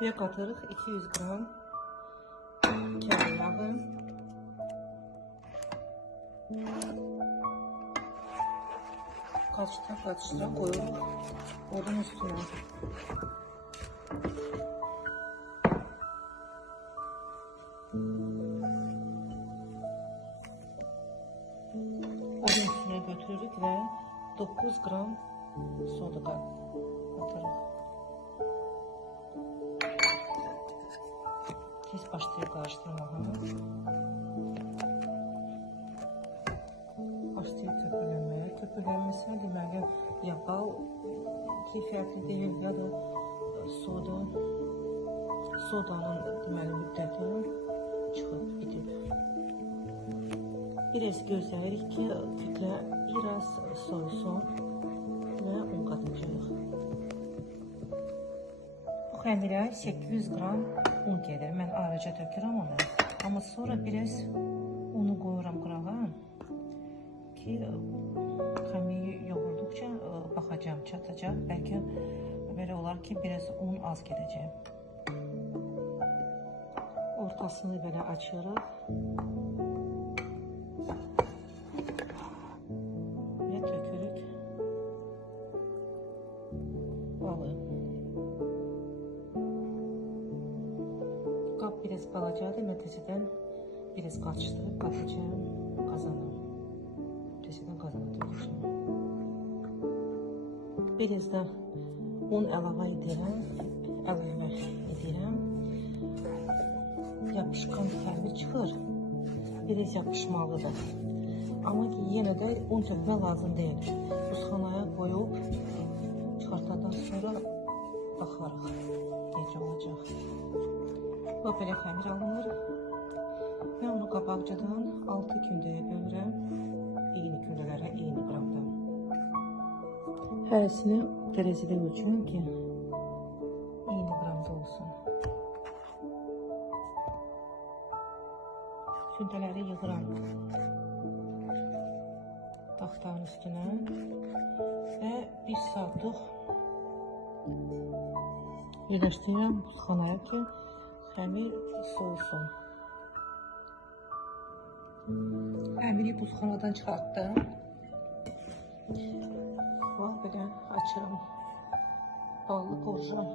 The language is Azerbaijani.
Suya qatırıq 200 qram kərə yağı, qaçdıra qoyuruq odun üstünə. Odun üstünə götürürük və 9 qram soda qatırıq. Tez başlayıb qarışdırmağa. Başlayıb köpürlənməyə. Köpürlənməsinə deməli ya bal keyfiyyətlidir, ya da sodanın deməli müddəti çıxıb bitib. Biraz gözləyirik ki, kütlə biraz soyusun və un qatacağıq. Bu xəmirə 800 qram un gedir. Mən ayrıca tökürəm onu. Amma sonra biraz unu qoyuram qırağa ki, xəmiri yoğurduqca baxacağım, çatacaq. Bəlkə belə olar ki, biraz un az gedəcək. Ortasını belə açırıq. Və tökürük balı. Qab biraz balacadır, nəticədən biraz qaçışdırıb qatacağım qazana. Nəticədən qazana tökəcəm. Biraz da un əlavə edirəm. Yapışqan xəmir çıxır. Biraz yapışmalıdır. Amma ki, yenə də un tökmə lazım deyil. Buzxanaya qoyub çıxartandan sonra baxarıq necə olacaq. Bu belə xəmir alınır və onu qabaqcadan 6 gündəyə bölürəm. Eyni gündələrə, eyni qramda. Hərəsini dərəcədə ölçürəm ki, eyni qramda olsun. Gündələri yığıram taxtanın üstünə və 1 saatlıq yerləşdirirəm buzxanaya ki, xəmir soyusun. Xəmiri buzxanadan çıxartdım. Belə açıram. Ballı qorucam.